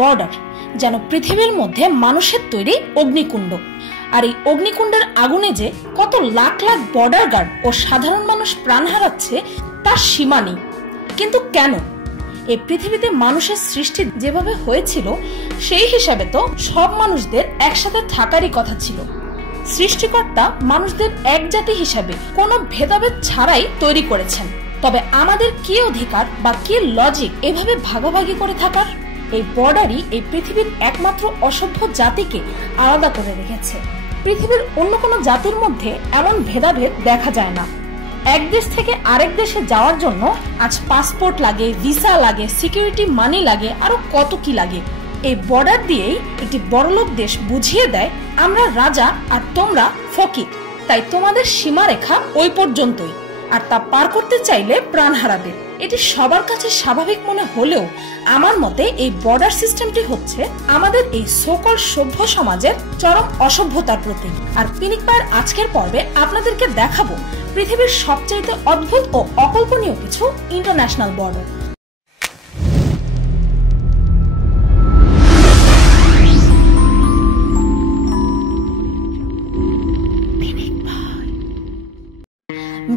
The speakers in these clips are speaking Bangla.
বর্ডার যেন পৃথিবীর মধ্যে মানুষের তৈরি অগ্নিকুণ্ড। আর এই অগ্নিকুণ্ডের আগুনে যে কত লাখ লাখ বর্ডার গার্ড ও সাধারণ মানুষ প্রাণ হারাচ্ছে তার সীমা নেই। কিন্তু কেন? এই পৃথিবীতে মানুষের সৃষ্টি যেভাবে হয়েছিল সেই হিসাবে তো সব মানুষদের একসাথে থাকারই কথা ছিল। সৃষ্টিকর্তা মানুষদের এক জাতি হিসাবে কোনো ভেদাভেদ ছাড়াই তৈরি করেছেন। তবে আমাদের কি অধিকার বা কি লজিক এভাবে ভাগাভাগি করে থাকার? এই বর্ডারই এই পৃথিবীর একমাত্র অসভ্য জাতিকে আলাদা করে রেখেছে। পৃথিবীর অন্য কোনো জাতির মধ্যে এমন ভেদাভেদ দেখা যায় না। এক দেশ থেকে আরেক দেশে যাওয়ার জন্য আজ পাসপোর্ট লাগে, ভিসা লাগে, সিকিউরিটি মানি লাগে, আরো কত কি লাগে। এই বর্ডার দিয়েই একটি বড়লোক দেশ বুঝিয়ে দেয় আমরা রাজা আর তোমরা ফকির, তাই তোমাদের সীমারেখা ওই পর্যন্তই, আর তা পার করতে চাইলে প্রাণ হারাবে। এটি সবার কাছে স্বাভাবিক মনে হলেও আমার মতে এই বর্ডার সিস্টেমটি হচ্ছে আমাদের এই সকল সভ্য সমাজের চরম অসভ্যতার প্রতীক। আর পিনিক পায়ের আজকের পর্বে আপনাদেরকে দেখাবো পৃথিবীর সবচেয়ে অদ্ভুত ও অকল্পনীয় কিছু international border.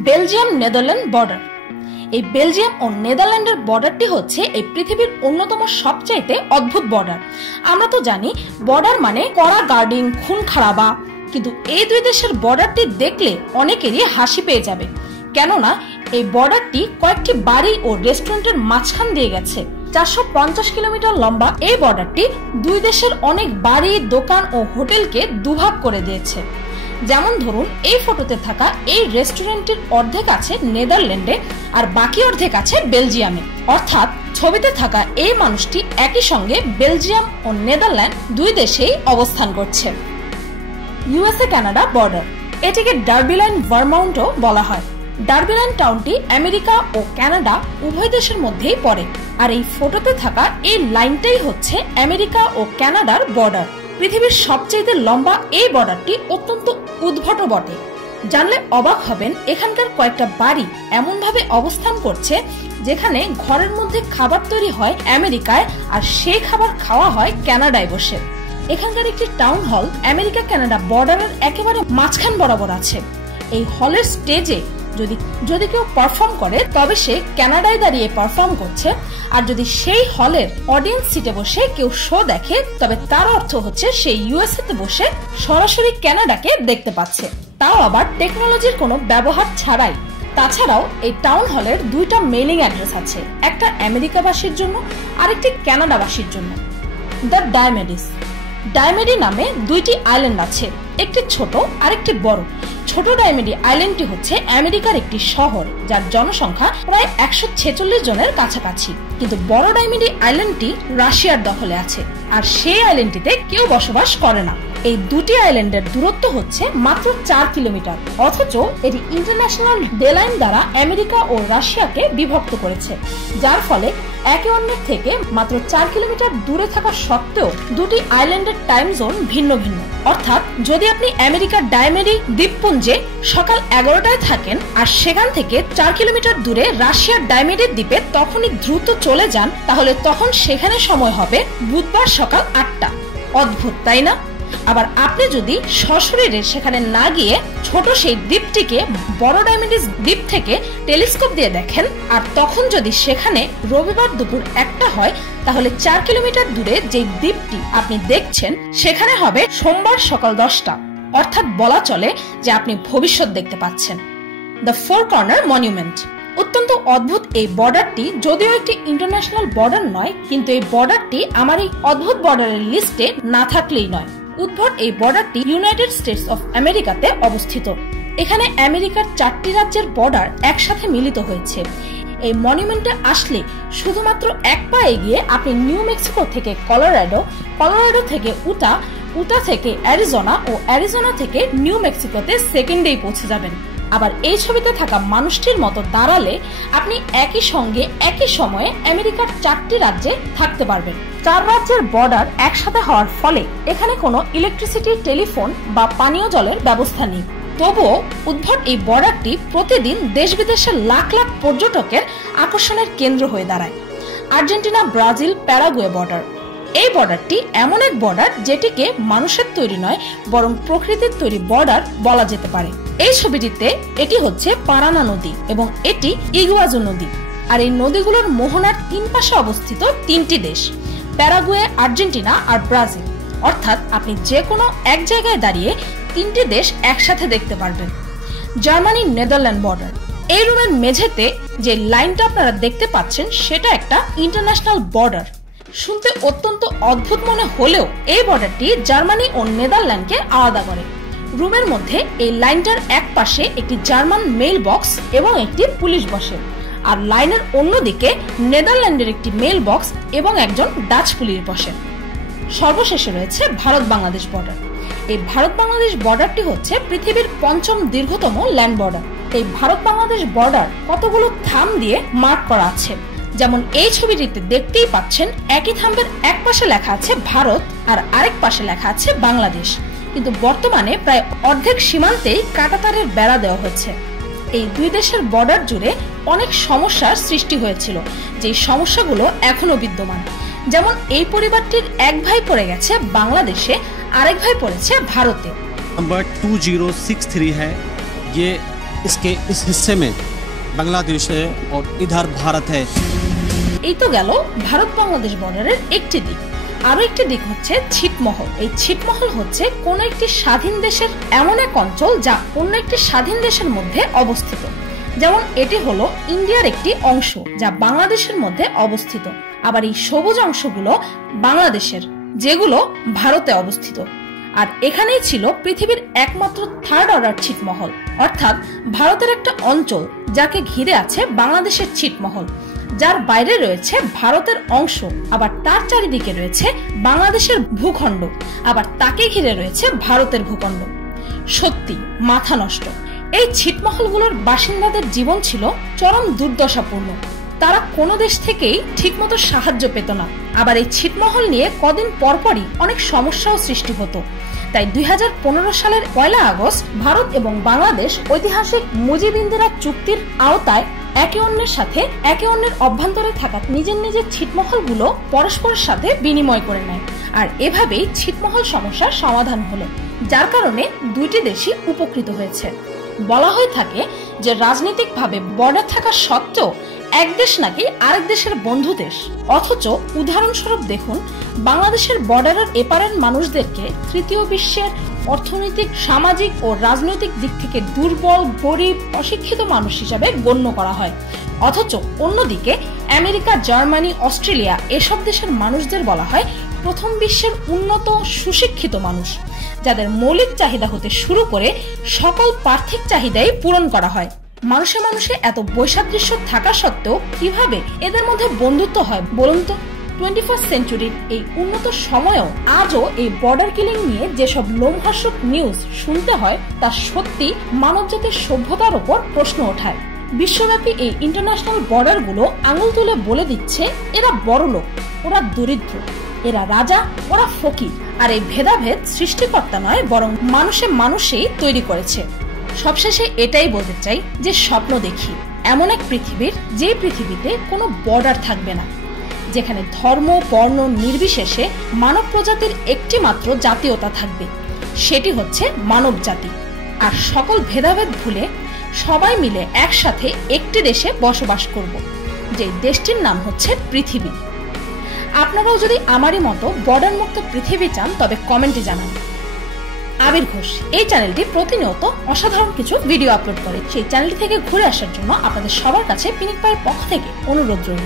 Belgium Netherland border. এই বেলজিয়াম ও নেদারল্যান্ডের বর্ডারটি হচ্ছে এই পৃথিবীর অন্যতম সবচাইতে অদ্ভুত বর্ডার। আমরা তো জানি বর্ডার মানে কড়া গার্ডিং, খুন খারাবা, কিন্তু এই দুই দেশের বর্ডারটি দেখলে অনেকেরই হাসি পেয়ে যাবে, কেননা এই বর্ডারটি কয়েকটি বাড়ি ও রেস্টুরেন্টের মাঝখান দিয়ে গেছে। 450 কিলোমিটার লম্বা এই বর্ডারটি দুই দেশের অনেক বাড়ি, দোকান ও হোটেলকে দুভাগ করে দিয়েছে। যেমন ধরুন এই ফটোতে থাকা এই রেস্টুরেন্টের অর্ধেক আছে নেদারল্যান্ডে আর বাকি অর্ধেক আছে বেলজিয়ামে, অর্থাৎ ছবিতে থাকা এই মানুষটি একই সঙ্গে বেলজিয়াম ও নেদারল্যান্ড দুই দেশেই অবস্থান করছে। ইউএসএ কানাডা বর্ডার, এটিকে ডার্বি লাইন ভারমাউন্টও বলা হয়। ডার্বি লাইন টাউনটি আমেরিকা ও কানাডা উভয় দেশের মধ্যেই পড়ে, আর এই ফটোতে থাকা এই লাইনটাই হচ্ছে আমেরিকা ও কানাডার বর্ডার। পৃথিবীর সবচেয়ে লম্বা এই বর্ডারটি অত্যন্ত উদ্ভট বটে। জানলে অবাক হবেন এখানকার কয়েকটা বাড়ি এমন ভাবে অবস্থান করছে যেখানে ঘরের মধ্যে খাবার তৈরি হয় আমেরিকায় আর সেই খাবার খাওয়া হয় কানাডায় বসে। এখানকার একটি টাউন হল আমেরিকা কানাডা বর্ডারের একেবারে মাঝখান বরাবর আছে। এই হলের স্টেজে যদি কেউ পারফর্ম করে তবে সে কানাডায় দাঁড়িয়ে পারফর্ম করছে, আর যদি সেই হলের অডিয়েন্স সিটে বসে কেউ শো দেখে তবে তার অর্থ হচ্ছে সে ইউএসএ তে বসে সরাসরি কানাডাকে দেখতে পাচ্ছে, তাও আবার টেকনোলজির কোনো ব্যবহার ছাড়াই। তাছাড়াও এই টাউন হলের দুইটা মেইলিং অ্যাড্রেস আছে, একটা আমেরিকাবাসীর জন্য আর একটি কানাডাবাসীর জন্য। দ্য ডায়মেডিস, ডায়মেডি নামে দুইটি আইল্যান্ড আছে, একটি ছোট আর একটি বড়। ছোট ডায়মেডি আইল্যান্ডটি হচ্ছে আমেরিকার একটি শহর যার জনসংখ্যা প্রায় 146 জনের কাছাকাছি, কিন্তু বড় ডায়মেডি আইল্যান্ডটি রাশিয়ার দখলে আছে আর সেই আইল্যান্ডটিতে কেউ বসবাস করে না। এই দুটি আইল্যান্ডের দূরত্ব হচ্ছে মাত্র 4 কিলোমিটার, অথচ এটি ইন্টারন্যাশনাল ডেলাইন দ্বারা আমেরিকা ও রাশিয়াকে বিভক্ত করেছে, যার ফলে একে অন্যের থেকে মাত্র 4 কিলোমিটার দূরে থাকা সত্ত্বেও দুটি আইল্যান্ডের টাইম জোন ভিন্ন ভিন্ন। অর্থাৎ যদি আপনি আমেরিকার ডায়মেডি দ্বীপপুঞ্জে সকাল 11টায় থাকেন আর সেখান থেকে 4 কিলোমিটার দূরে রাশিয়ার ডায়মেডি দ্বীপে তখনই দ্রুত চলে যান, তাহলে তখন সেখানে সময় হবে বুধবার সকাল 8টা। অদ্ভুত তাই না? আবার আপনি যদি সশরীরে সেখানে না গিয়ে ছোট সেই দ্বীপটিকে বড় ডায়মেডিস দ্বীপ থেকে টেলিস্কোপ দিয়ে দেখেন, আর তখন যদি সেখানে রবিবার দুপুর 1টা হয়, তাহলে 4 কিলোমিটার দূরে যে দ্বীপটি আপনি দেখছেন সেখানে হবে সোমবার সকাল 10টা। অর্থাৎ বলা চলে যে আপনি ভবিষ্যৎ দেখতে পাচ্ছেন। দ্য ফোর কর্নার মনিউমেন্ট, অত্যন্ত অদ্ভুত এই বর্ডারটি যদিও একটি ইন্টারন্যাশনাল বর্ডার নয়, কিন্তু এই বর্ডারটি আমার এই অদ্ভুত বর্ডারের লিস্টে না থাকলেই নয়। উদ্ভট এই বর্ডারটি ইউনাইটেড স্টেটস অফ আমেরিকাতে অবস্থিত। এখানে আমেরিকার 4টি রাজ্যের বর্ডার একসাথে মিলিত হয়েছে। এই মনিউমেন্টে আসলে শুধুমাত্র এক পা এগিয়ে আপনি নিউ মেক্সিকো থেকে কলোরাডো, কলোরাডো থেকে উটা থেকে অ্যারিজোনা ও অ্যারিজোনা থেকে নিউ মেক্সিকোতে সেকেন্ডেই পৌঁছে যাবেন। আবার এই ছবিতে থাকা মানুষটির মতো দাঁড়ালে আপনি একই সঙ্গে একই সময়ে আমেরিকার 4টি রাজ্যে থাকতে পারবেন। 4 রাজ্যের বর্ডার একসাথে হওয়ার ফলে এখানে কোনো ইলেকট্রিসিটি, টেলিফোন বা পানীয় জলের ব্যবস্থা নেই। তবুও উদ্ভট এই বর্ডারটি প্রতিদিন দেশ বিদেশের লাখ লাখ পর্যটকের আকর্ষণের কেন্দ্র হয়ে দাঁড়ায়। আর্জেন্টিনা, ব্রাজিল, প্যারাগুয়ে বর্ডার, এই বর্ডারটি এমন এক বর্ডার যেটিকে মানুষের তৈরি নয় বরং প্রকৃতির তৈরি বর্ডার বলা যেতে পারে। এই ছবিটিতে এটি হচ্ছে পারানা নদী এবং এটি ইগুয়াজু নদী। আর এই নদীগুলোর মোহনার তিন পাশে অবস্থিত তিনটি দেশ, প্যারাগুয়ে, আর্জেন্টিনা আর ব্রাজিল। অর্থাৎ আপনি যে কোনো এক জায়গায় দাঁড়িয়ে তিনটি দেশ একসাথে দেখতে পারবেন। Germany Netherland border. এই রুমের মেঝেতে যে লাইনটা আপনারা দেখতে পাচ্ছেন সেটা একটা ইন্টারন্যাশনাল বর্ডার। শুনতে অত্যন্ত অদ্ভুত মনে হলেও এই বর্ডারটি জার্মানি ও নেদারল্যান্ডকে আলাদা করে। রুমের মধ্যে এই লাইনটার এক পাশে একটি জার্মান মেইল বক্স এবং একটি পুলিশ বসে, আর লাইনের অন্যদিকে নেদারল্যান্ডের একটি মেইল বক্স এবং একজন ডাচ পুলিশ বসে। সর্বশেষে রয়েছে ভারত বাংলাদেশ বর্ডার। এই ভারত বাংলাদেশ বর্ডারটি হচ্ছে পৃথিবীর পঞ্চম দীর্ঘতম ল্যান্ড বর্ডার। এই ভারত বাংলাদেশ বর্ডার কতগুলো থাম দিয়ে মার্ক করা আছে। যেমন এই ছবিটিতে দেখতেই পাচ্ছেন, একই থাম্বের এক পাশে লেখা আছে ভারত আর আরেক পাশে লেখা আছে বাংলাদেশ, কিন্তু বর্তমানে প্রায় অর্ধেক সীমান্তেই কাঁটাতারের বেড়া দেওয়া হয়েছে। এই দুই দেশের বর্ডার জুড়ে অনেক সমস্যার সৃষ্টি হয়েছিল, যে সমস্যাগুলো এখনো বিদ্যমান। যেমন এই পরিবারটির এক ভাই পড়ে গেছে বাংলাদেশে, আরেক ভাই পড়েছে ভারতে। नंबर 2063 है, ये इसके इस हिस्से में बांग्लादेश है और इधर भारत है। এই তো গেল ভারত বাংলাদেশ বর্ডারের একটি দিক। আরো একটি দিক হচ্ছে ছিটমহল। এই ছিটমহল হচ্ছে কোন একটি স্বাধীন দেশের এমন এক অঞ্চল যা অন্য একটি স্বাধীন দেশের মধ্যে অবস্থিত। যেমন এটি হলো ইন্ডিয়ার একটি অংশ যা বাংলাদেশের মধ্যে অবস্থিত। আবার এই সবুজ অংশগুলো বাংলাদেশের, যেগুলো ভারতে অবস্থিত। আর এখানেই ছিল পৃথিবীর একমাত্র থার্ড অর্ডার ছিটমহল, অর্থাৎ ভারতের একটা অঞ্চল যাকে ঘিরে আছে বাংলাদেশের ছিটমহল, যার বাইরে রয়েছে ভারতের অংশ, আবার তার চারিদিকে রয়েছে বাংলাদেশের ভূখণ্ড, আবার তাকে ঘিরে রয়েছে ভারতের ভূখণ্ড। সত্যি মাথা নষ্ট। এই ছিটমহলগুলোর বাসিন্দাদের জীবন ছিল চরম দুর্দশাপূর্ণ। তারা কোনো দেশ থেকেই ঠিকমতো সাহায্য পেত না। আবার এই ছিটমহল নিয়ে কদিন পরপরই অনেক সমস্যাও সৃষ্টি হতো। তাই 2015 সালের 1 আগস্ট ভারত এবং বাংলাদেশ ঐতিহাসিক মুজিব-ইন্দিরা চুক্তির আওতায় একে অন্যের সাথে একে অন্যের অভ্যন্তরে থাকা নিজের নিজের ছিটমহলগুলো পরস্পরের সাথে বিনিময় করে নেয়। আর এভাবেই ছিটমহল সমস্যার সমাধান হলো, যার কারণে দুইটি দেশই উপকৃত হয়েছে। বলা হয়ে থাকে যে রাজনৈতিকভাবে বর্ডার থাকা সত্ত্বেও এক দেশ নাকি আরেক দেশের বন্ধু দেশ। অথচ উদাহরণস্বরূপ দেখুন, বাংলাদেশের বর্ডারের এপারের মানুষদেরকে তৃতীয় বিশ্বের অর্থনৈতিক, সামাজিক ও রাজনৈতিক দিক থেকে দুর্বল, গরিব, অশিক্ষিত মানুষ হিসাবে গণ্য করা হয়। অথচ অন্যদিকে আমেরিকা, জার্মানি, অস্ট্রেলিয়া এসব দেশের মানুষদের বলা হয় প্রথম বিশ্বের উন্নত, সুশিক্ষিত মানুষ, যাদের মৌলিক চাহিদা হতে শুরু করে সকল পার্থিক চাহিদাই পূরণ করা হয়। মানুষে মানুষে এত বৈসাদৃশ্য থাকা সত্ত্বেও কিভাবে এদের মধ্যে বন্ধুত্ব হয় বলুন তো? 21st সেঞ্চুরির এই উন্নত সময়েও আজও এই বর্ডার কিলিং নিয়ে যেসব লোমহর্ষক নিউজ শুনতে হয় তা সত্যি মানবজাতির সভ্যতার উপর প্রশ্ন ওঠায়। বিশ্বব্যাপী এই ইন্টারন্যাশনাল বর্ডারগুলো আঙুল তুলে বলে দিচ্ছে এরা বড় লোক, ওরা দরিদ্র, এরা রাজা, ওরা ফকির। আর এই ভেদাভেদ সৃষ্টিকর্তা নয় বরং মানুষে মানুষেই তৈরি করেছে। সবশেষে এটাই বলতে চাই যে স্বপ্ন দেখি এমন এক পৃথিবীর, যে পৃথিবীতে কোনো বর্ডার থাকবে না, যেখানে ধর্ম, বর্ণ নির্বিশেষে মানব প্রজাতির একটি মাত্র জাতীয়তা থাকবে, সেটি হচ্ছে মানব জাতি। আর সকল ভেদাভেদ ভুলে সবাই মিলে একসাথে একটি দেশে বসবাস করব, যে দেশটির নাম হচ্ছে পৃথিবী। আপনারাও যদি আমারই মতো বর্ডার মুক্ত পৃথিবী চান তবে কমেন্টে জানান। আবির ঘোষ এই চ্যানেলটি প্রতিনিয়ত অসাধারণ কিছু ভিডিও আপলোড করে। সেই চ্যানেলটি থেকে ঘুরে আসার জন্য আপনাদের সবার কাছে পিনিক পায়ের পক্ষ থেকে অনুরোধ রইল।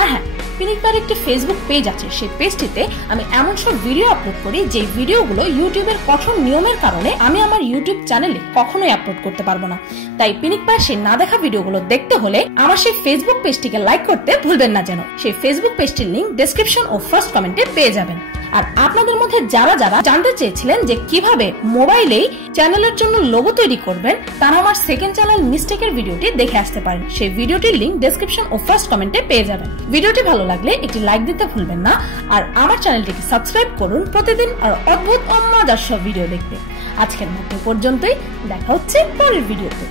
আর হ্যাঁ, পিনিক পায়ের একটি ফেসবুক পেজ আছে, সেই পেজটিতে আমি এমন সব ভিডিও আপলোড করি যে ভিডিওগুলো ইউটিউবের কঠোর নিয়মের কারণে আমি আমার ইউটিউব চ্যানেলে কখনোই আপলোড করতে পারবো না। তাই পিনিক পায়ের সেই না দেখা ভিডিওগুলো দেখতে হলে আমার সেই ফেসবুক পেজটিকে লাইক করতে ভুলবেন না যেন। সেই ফেসবুক পেজটির লিংক ডেসক্রিপশন ও ফার্স্ট কমেন্টে পেয়ে যাবেন। আর আপনাদের মধ্যে যারা যারা জানতে চেয়েছিলেন যে কিভাবে মোবাইলেই চ্যানেলের জন্য লোগো তৈরি করবেন, তারা আমার সেকেন্ড চ্যানেল মিস্টেকের ভিডিওটি দেখে আসতে পারেন। সেই ভিডিওটির লিংক ডেসক্রিপশন ও ফার্স্ট কমেন্টে পেয়ে যাবেন। ভিডিওটি ভালো লাগলে একটি লাইক দিতে ভুলবেন না। আর আমার চ্যানেলটিকে সাবস্ক্রাইব করুন প্রতিদিন আর অদ্ভুত ও মজার সব ভিডিও দেখতে। আজকের মতো পর্যন্তই, দেখা হচ্ছে পরের ভিডিওতে।